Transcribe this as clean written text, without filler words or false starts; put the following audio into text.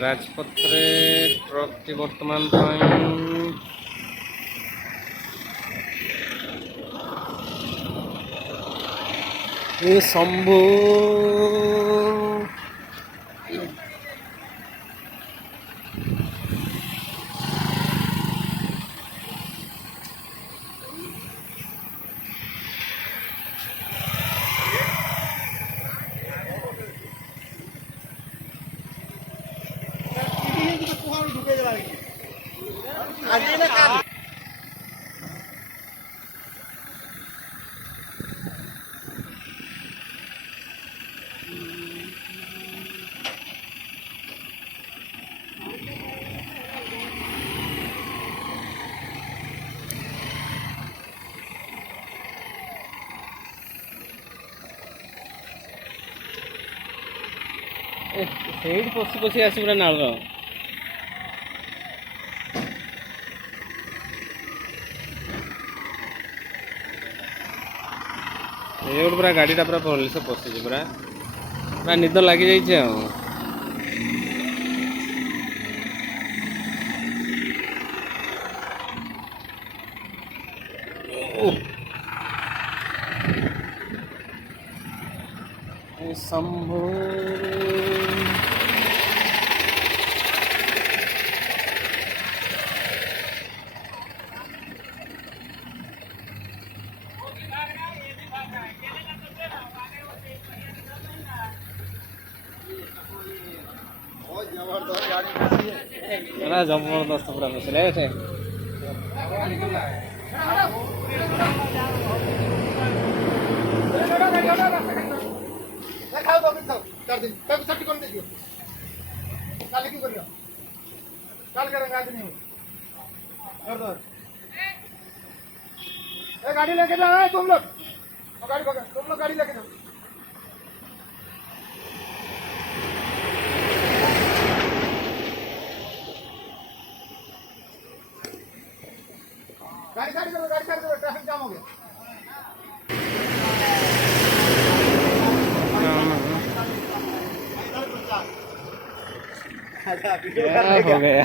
ରାଜପଥରେ ଟ୍ରକଟି ବର୍ତ୍ତମାନ ପାଇଁ ଏ ଶମ୍ଭୁ ସେଇଠି ପଶି ପଶି ଆସି ପୁରା ନାଳର ଏଇଠି ପୁରା ଗାଡ଼ିଟା ପୁରା ଭଲସେ ପଶିଛି ପୁରା ନିଦ ଲାଗିଯାଇଛି ଆଉ। ଶମ୍ଭୁ जबरदस्त पूरा बसले थे गाड़ी लेके जाओ तुम लोग गाड़ी लेके जाओ। गाड़ी साइड करो ट्रैफिक जाम हो गया। हो गया